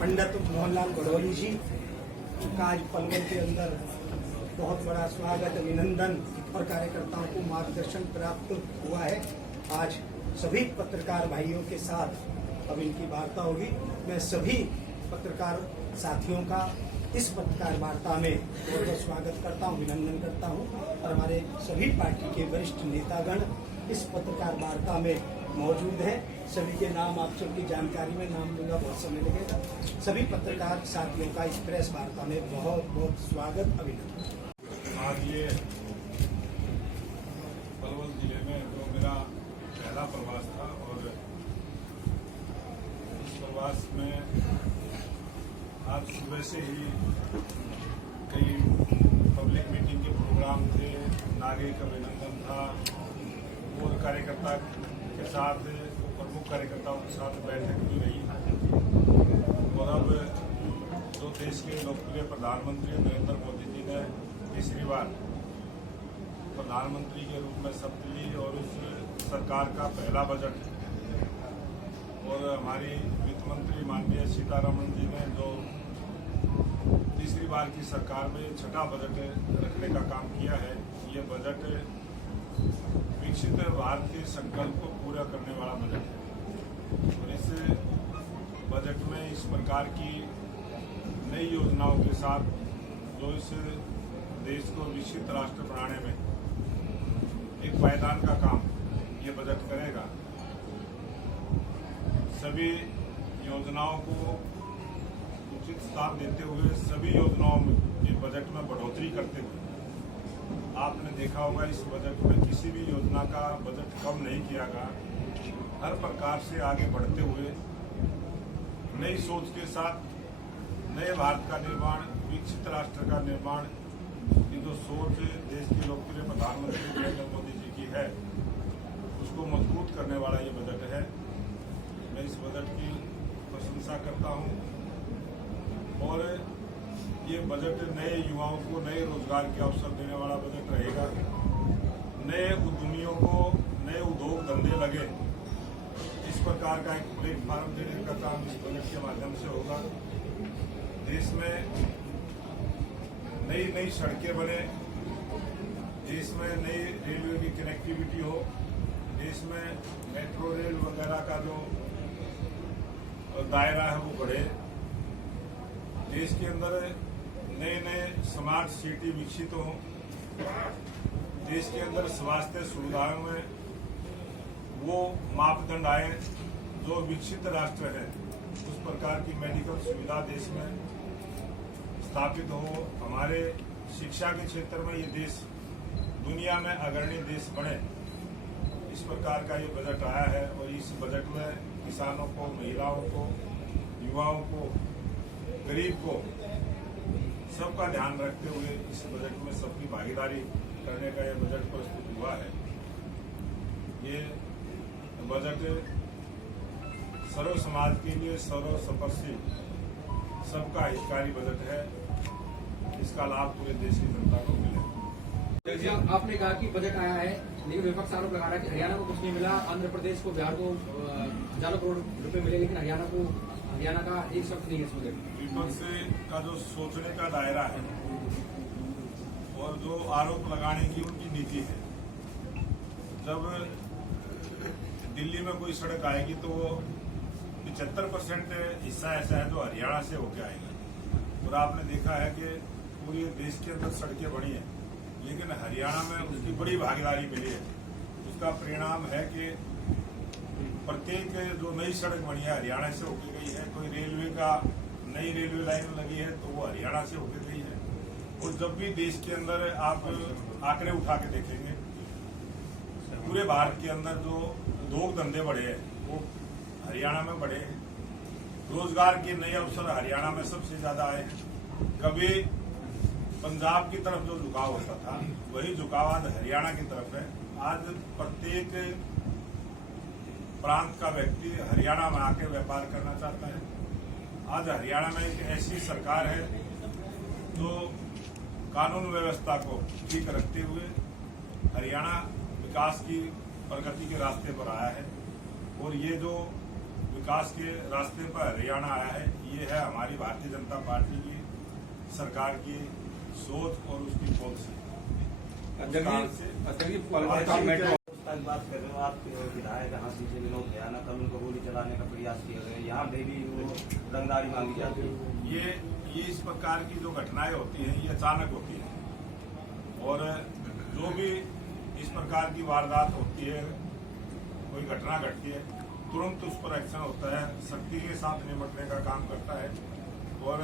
पंडित मोहनलाल भड़ोली जी का आज पलवल के अंदर बहुत बड़ा स्वागत, अभिनंदन और कार्यकर्ताओं को मार्गदर्शन प्राप्त हुआ है। आज सभी पत्रकार भाइयों के साथ अब इनकी वार्ता होगी। मैं सभी पत्रकार साथियों का इस पत्रकार वार्ता में बहुत बहुत स्वागत करता हूं, अभिनंदन करता हूं और हमारे सभी पार्टी के वरिष्ठ नेतागण इस पत्रकार वार्ता में मौजूद हैं। सभी के नाम आप सबकी जानकारी में नाम लूंगा, बहुत समय लगेगा। सभी पत्रकार साथियों का इस प्रेस वार्ता में बहुत बहुत स्वागत, अभिनंदन। आज ये पलवल जिले में जो मेरा पहला प्रवास था और इस प्रवास में आज सुबह से ही कई पब्लिक मीटिंग के प्रोग्राम थे, नागरिक अभिनंदन था और कार्यकर्ता के साथ, प्रमुख कार्यकर्ताओं के साथ बैठक भी रही। और अब जो देश के लोकप्रिय प्रधानमंत्री नरेंद्र मोदी जी ने तीसरी बार प्रधानमंत्री के रूप में शपथ ली और उस सरकार का पहला बजट और हमारी वित्त मंत्री माननीय सीतारमण जी ने जो तीसरी बार की सरकार में छठा बजट रखने का काम किया है, ये बजट विकसित भारत के संकल्प को पूरा करने वाला बजट है। और इस बजट में इस प्रकार की नई योजनाओं के साथ जो इस देश को विकसित राष्ट्र बनाने में एक पायदान का काम ये बजट करेगा। सभी योजनाओं को उचित स्थान देते हुए, सभी योजनाओं के बजट में बढ़ोतरी करते हुए आपने देखा होगा इस बजट में किसी भी योजना का बजट कम नहीं किया गया। हर प्रकार से आगे बढ़ते हुए नई सोच के साथ नए भारत का निर्माण, विकसित राष्ट्र का निर्माण की जो सोच देश के लोकप्रिय प्रधानमंत्री नरेंद्र मोदी जी की है, उसको मजबूत करने वाला ये बजट है। मैं इस बजट की प्रशंसा करता हूँ और ये बजट नए युवाओं को नए रोजगार के अवसर देने वाला बजट रहेगा। नए उद्यमियों को नए उद्योग धंधे लगे, इस प्रकार का एक प्लेटफॉर्म देने का काम इस बजट के माध्यम से होगा। देश में नई नई सड़कें बने, देश में नई रेलवे की कनेक्टिविटी हो, देश में मेट्रो रेल वगैरह का जो दायरा है वो बढ़े, देश के अंदर नए नए स्मार्ट सिटी विकसित हों, देश के अंदर स्वास्थ्य सुविधाओं में वो मापदंड आए जो विकसित राष्ट्र है, उस प्रकार की मेडिकल सुविधा देश में स्थापित हो। हमारे शिक्षा के क्षेत्र में ये देश दुनिया में अग्रणी देश बने, इस प्रकार का ये बजट आया है। और इस बजट में किसानों को, महिलाओं को, युवाओं को, गरीब को, सबका ध्यान रखते हुए इस बजट में सबकी भागीदारी करने का यह बजट प्रस्तुत हुआ है। ये बजट सर्व समाज के लिए सर्वस्पर्शी, सबका हितकारी बजट है। इसका लाभ पूरे देश की जनता को मिले। आपने कहा कि बजट आया है, लेकिन विपक्ष आरोप लगा रहा है कि हरियाणा को कुछ नहीं मिला, आंध्र प्रदेश को, बिहार को हजारों करोड़ रुपए मिले, लेकिन हरियाणा का एक शब्द नहीं है इस बजट। विपक्ष का जो सोचने का दायरा है और जो आरोप लगाने की उनकी नीति है, जब दिल्ली में कोई सड़क आएगी तो वो 75% हिस्सा ऐसा है जो हरियाणा से होकर आएगा। और आपने देखा है कि पूरे देश के अंदर सड़कें बनी है, लेकिन हरियाणा में उसकी बड़ी भागीदारी मिली है। उसका परिणाम है कि प्रत्येक जो नई सड़क बनी है हरियाणा से होकर गई है। कोई रेलवे का नई रेलवे लाइन लगी है तो वो हरियाणा से होकर गई है। और जब भी देश के अंदर आप आंकड़े उठा के देखेंगे, पूरे भारत के अंदर जो उद्योग धंधे बढ़े हैं वो हरियाणा में बढ़े हैं। रोजगार के नए अवसर हरियाणा में सबसे ज्यादा आए हैं। कभी पंजाब की तरफ जो झुकाव होता था, वही झुकाव आज हरियाणा की तरफ है। आज प्रत्येक प्रांत का व्यक्ति हरियाणा में आके व्यापार करना चाहता है। आज हरियाणा में एक ऐसी सरकार है जो कानून व्यवस्था को ठीक रखते हुए हरियाणा विकास की प्रगति के रास्ते पर आया है। और ये जो विकास के रास्ते पर हरियाणा आया है, ये है हमारी भारतीय जनता पार्टी की सरकार की सोच और उसकी पॉलिसी। बात कर रहे हो आप, विधायक यहाँ से विनोद भैया कल उनको गोली चलाने का प्रयास किया गया, यहाँ पे भी वो रंगदारी मांगी जाती है। ये इस प्रकार की जो घटनाएं होती हैं ये अचानक होती हैं, और जो भी इस प्रकार की वारदात होती है, कोई घटना घटती है, तुरंत उस पर एक्शन होता है, सख्ती के साथ निपटने का काम करता है। और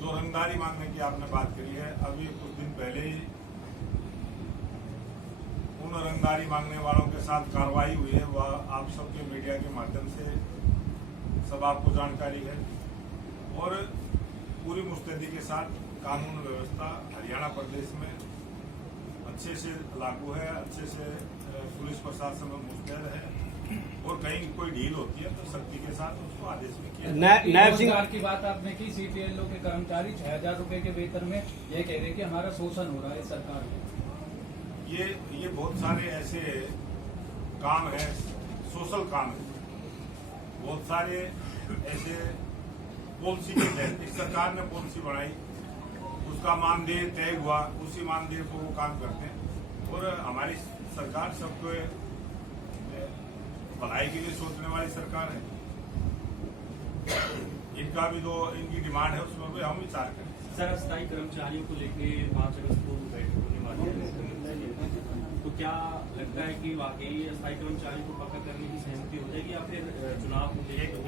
जो रंगदारी मांगने की आपने बात करी है, अभी कुछ दिन पहले ही उन रंगदारी मांगने वालों के साथ कार्रवाई हुई है, वह आप सबके मीडिया के माध्यम से सब आपको जानकारी है। और पूरी मुस्तैदी के साथ कानून व्यवस्था हरियाणा प्रदेश में अच्छे से लागू है, अच्छे से पुलिस प्रशासन में मुस्तैद है, और कहीं कोई ढील होती है तो सख्ती के साथ उसको आदेश में किया। नायब सिंह की बात आपने की, सीपीएलओ के कर्मचारी 6,000 रुपए के वेतन में ये कह रहे कि हमारा शोषण हो रहा है सरकार में। ये बहुत सारे ऐसे काम है, सोशल काम है, बहुत सारे ऐसे पॉलिसी के तहत इस सरकार ने पॉलिसी बनाई, उसका मानदेय तय हुआ, उसी मानदेय को वो काम करते हैं। और हमारी सरकार सबको भलाई के लिए सोचने वाली सरकार है, इनका भी जो इनकी डिमांड है उसमें भी हम विचार करें। सर, अस्थायी कर्मचारियों को लेके 5 अगस्त को बैठक होने वाली है, तो क्या लगता है कि वाकई अस्थायी कर्मचारी को पक्का करने की सहमति हो जाएगी या फिर चुनाव को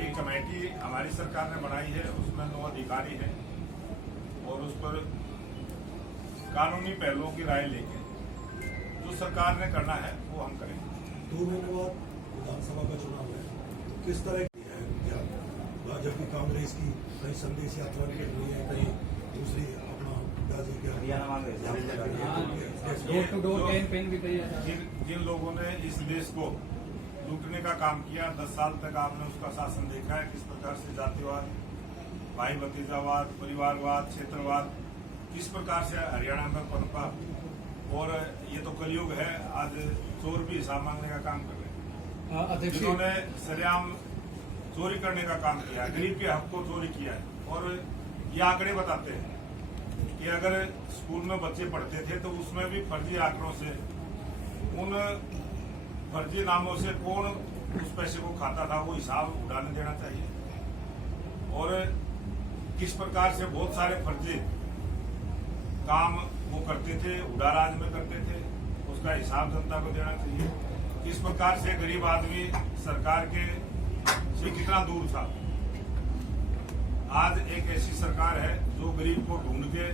एक कमेटी हमारी सरकार ने बनाई है, उसमें 9 अधिकारी हैं, और उस पर कानूनी पहलुओं की राय लेके जो सरकार ने करना है वो हम करेंगे। 2 महीने बाद विधानसभा का चुनाव है, किस तरह की है क्या भाजपा कांग्रेस की कहीं संदेश यात्रा निकल रही है, कहीं दूसरी अपना दादी के हरियाणा मांग रहे डोर टू डोर कैंपेन भी किया जा रहा है। जिन लोगों ने इस देश को लूटने का काम किया, 10 साल तक आपने उसका शासन देखा है, किस प्रकार से जातिवाद, भाई भतीजावाद, परिवारवाद, क्षेत्रवाद किस प्रकार से हरियाणा में पनपा। और ये तो कलयुग है, आज चोर भी हिसाब मांगने का काम कर रहे हैं, जिन्होंने सरेआम चोरी करने का काम किया, गरीब के हक को चोरी किया है। और ये आंकड़े बताते हैं कि अगर स्कूल में बच्चे पढ़ते थे तो उसमें भी फर्जी आंकड़ों से, उन फर्जी नामों से कौन उस पैसे को खाता था वो हिसाब उड़ाने देना चाहिए। और किस प्रकार से बहुत सारे फर्जी काम वो करते थे, उड़ाराज में करते थे, उसका हिसाब जनता को देना चाहिए। किस प्रकार से गरीब आदमी सरकार के से कितना दूर था। आज एक ऐसी सरकार है जो गरीब को ढूंढ के,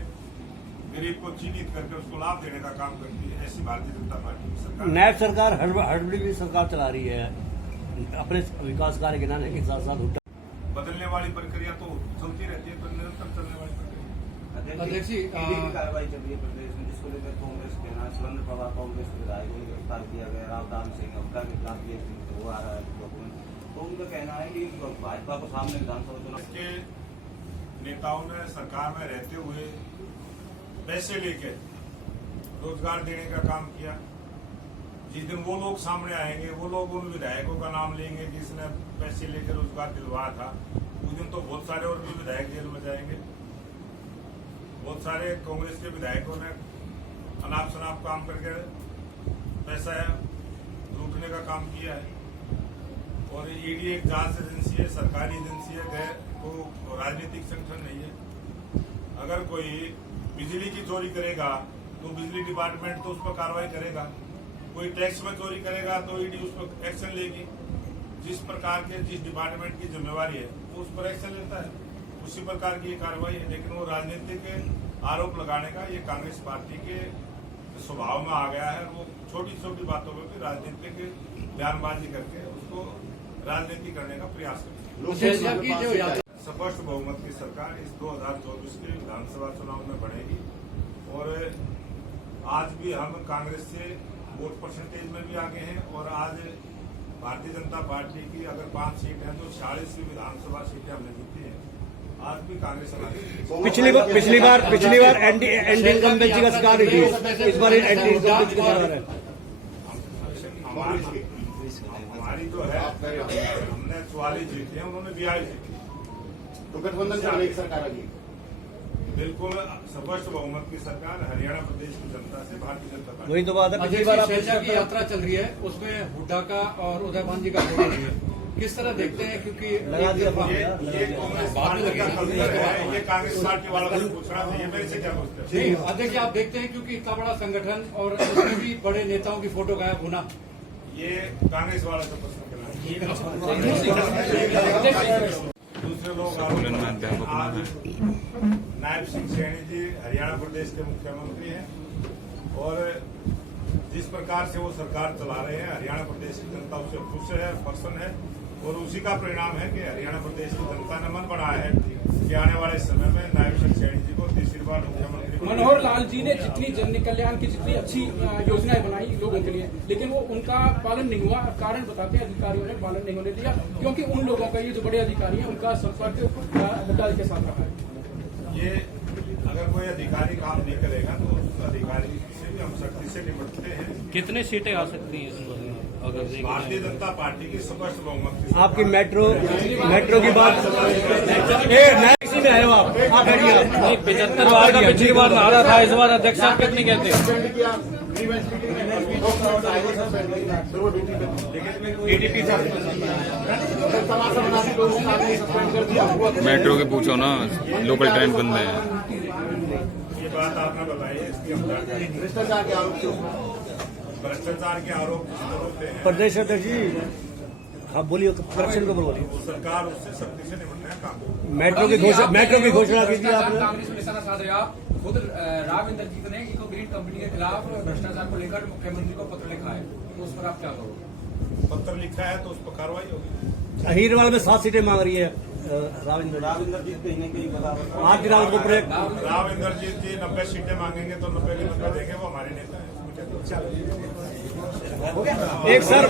गरीब को चिन्हित करके उसको लाभ देने का काम करती है, ऐसी भारतीय जनता पार्टी की सरकार। नायब सरकार हड़बड़ी भी सरकार चला रही है, अपने विकास कार्य गिनाने के साथ साथ बदलने वाली प्रक्रिया तो चलती रहती है, तो निरंतर चलने वाली प्रक्रिया। अध्यक्ष जी, कार्रवाई चल रही है प्रदेश में, जिसको लेकर कांग्रेस के ना सुरेंद्र पवार कांग्रेस के विधायक को गिरफ्तार किया गया, रावदान सिंह अब्दा के खिलाफ भी वो आ रहा है डॉक्यूमेंट, तो उनका कहना है कि भाजपा को सामने विधानसभा चुनाव के नेताओं ने सरकार में रहते हुए पैसे लेके रोजगार देने का काम किया। जिस दिन वो लोग सामने आएंगे, वो लोग उन विधायकों का नाम लेंगे जिसने पैसे लेकर रोजगार दिलवाया था, उस दिन तो बहुत सारे और भी विधायक जेल में जाएंगे। बहुत सारे कांग्रेस के विधायकों ने अनाप शनाप काम करके पैसा लूटने का काम किया है। और ईडी एक जांच एजेंसी है, सरकारी एजेंसी है, गैर वो राजनीतिक संगठन नहीं है। अगर कोई बिजली की चोरी करेगा तो बिजली डिपार्टमेंट तो उस पर कार्रवाई करेगा, कोई टैक्स में चोरी करेगा तो ईडी उस पर एक्शन लेगी। जिस प्रकार के जिस डिपार्टमेंट की जिम्मेवारी है वो उस पर एक्शन लेता है, उसी प्रकार की ये कार्रवाई है। लेकिन वो राजनीतिक आरोप लगाने का ये कांग्रेस पार्टी के स्वभाव में आ गया है। वो छोटी छोटी बातों में भी राजनीतिक बयानबाजी करके उसको राजनीति करने का प्रयास करते हैं। स्पष्ट बहुमत की सरकार इस 2024 के विधानसभा चुनाव में बनेगी। और आज भी हम कांग्रेस से वोट परसेंटेज में भी आगे हैं। और आज भारतीय जनता पार्टी की अगर 5 सीट है तो 46 विधानसभा सीटें हमने जीती हैं। आज भी कांग्रेस पिछली बार एंटी इनकम्बेंसी का शिकार हुई थी, इस बार एंटी इनकम्बेंसी का शिकार है। हमारी जो है, हमने 44 जीते हैं, उन्होंने 42 जीते। तो गठबंधन चलने की सरकार आ गई। बिल्कुल स्पष्ट बहुमत की सरकार हरियाणा प्रदेश की जनता से भारतीय जनता पार्टी। वही तो बात है। अजय बार शैलजा की यात्रा चल रही है, उसमें हुड्डा का और उदयभान जी का फोटो भी है, किस तरह देखते हैं? क्योंकि लगा दिया ये कांग्रेस पार्टी का कल्चर है, ये कांग्रेस पार्टी वालों को पूछना चाहिए, मेरे से क्या पूछते हैं? नहीं, अध्यक्ष जी आप देखते हैं क्योंकि इतना बड़ा संगठन और उसमें भी बड़े नेताओं की फोटो गायब होना, ये कांग्रेस वाला से प्रश्न करना। दूसरे लोग आज नायब सिंह सैनी जी हरियाणा प्रदेश के मुख्यमंत्री हैं और जिस प्रकार से वो सरकार चला रहे हैं, हरियाणा प्रदेश की जनता उससे खुश है, प्रसन्न है और उसी का परिणाम है कि हरियाणा प्रदेश की जनता ने मन बनाया है कि आने वाले समय में नायब सिंह सैनी जी को तीसरी बार मुख्यमंत्री। मनोहर लाल जी ने जितनी जन कल्याण की जितनी अच्छी योजनाएं बनाई लोगों के लिए, लेकिन वो उनका पालन नहीं हुआ। कारण बताते हैं अधिकारियों ने पालन नहीं होने दिया, क्योंकि उन लोगों का, ये जो बड़े अधिकारी हैं, उनका संपर्क हुड्डा के साथ रहा है। ये अगर कोई अधिकारी काम नहीं करेगा तो उस अधिकारी से भी हम सख्ती से निपटते हैं। कितने सीटें आ सकती हैं इस बार अगर भारतीय जनता पार्टी की स्पष्ट बहुमत। आपकी मेट्रो की बात इसी में आए हो आप बैठिए। 75 बार का पिछली बार नारा था, इस बार अध्यक्ष साहब कितनी कहते हैं? मेट्रो के पूछो ना, लोकल ट्रेन बंद है। ये बात आपने बताई है, इसकी हम भ्रष्टाचार के आरोप होते हैं। प्रदेश अध्यक्ष जी आप बोलिए, करप्शन को बोलिए। वो सरकार उससे सख्ती से निपटने का काम। मेट्रो की घोषणा कीजिए आपने। कांग्रेस में निशाना साध रहे आप खुद राव इंद्रजीत ने इको ग्रीन कंपनी के खिलाफ भ्रष्टाचार को लेकर मुख्यमंत्री को पत्र लिखा है, तो उस पर आप क्या करोगे? पत्र लिखा है तो उस पर कार्रवाई होगी। अहीरवाल में 7 सीटें मांग रही है राव इंद्रजीत कहीं न कहीं बता आज राव को राव इंद्रजीत जी 90 सीटें मांगेंगे तो 90 के 90 देंगे, वो हमारे नेता है। एक सर